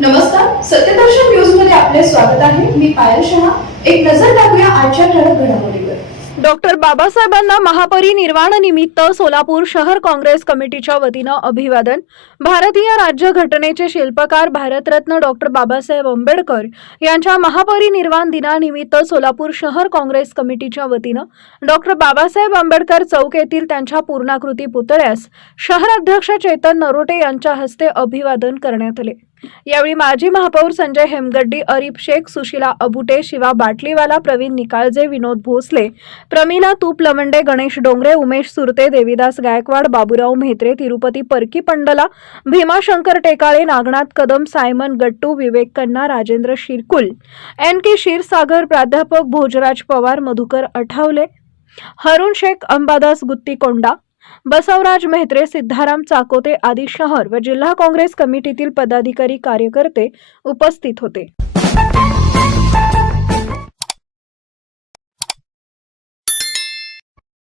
नमस्कार सत्यदर्शन न्यूजमध्ये आपले स्वागत आहे. मी पायल शहा. एक नजर टाकूया आजच्या ठळक घडामोडीवर. डॉक्टर बाबासाहेबांना महापरिनिर्वाण निमित्त सोलापूर शहर काँग्रेस कमिटीच्या वतीनं अभिवादन. भारतीय राज्यघटनेचे शिल्पकार भारतरत्न डॉक्टर बाबासाहेब आंबेडकर यांच्या महापरिनिर्वाण दिनानिमित्त सोलापूर शहर काँग्रेस कमिटीच्या वतीनं डॉक्टर बाबासाहेब आंबेडकर चौक येथील त्यांच्या पूर्णाकृती पुतळ्यास शहर अध्यक्ष चेतन नरोटे यांच्या हस्ते अभिवादन करण्यात आले. यावेळी माजी महापौर संजय हेमगड्डी अरिफ शेख सुशिला अबुटे शिवा बाटलीवाला प्रवीण निकाळजे विनोद भोसले प्रमिला तूप लवंडे Ganesh Dongre Umesh Surte Devidas Gaikwad Baburao Mhetre Tirupati Parki Pandla Bhimashankar Tekale Nagnath Kadam Simon Gattu Vivek Kanna Rajendra Shirkul N K Kshirsagar प्राध्यापक भोजराज पवार मधुकर आठवले हरुण शेख अंबादास गुत्तीकोंडा बसवराज मेहत्रे सिद्धाराम चाकोते आदी शहर व जिल्हा काँग्रेस कमिटीतील पदाधिकारी कार्यकर्ते उपस्थित होते.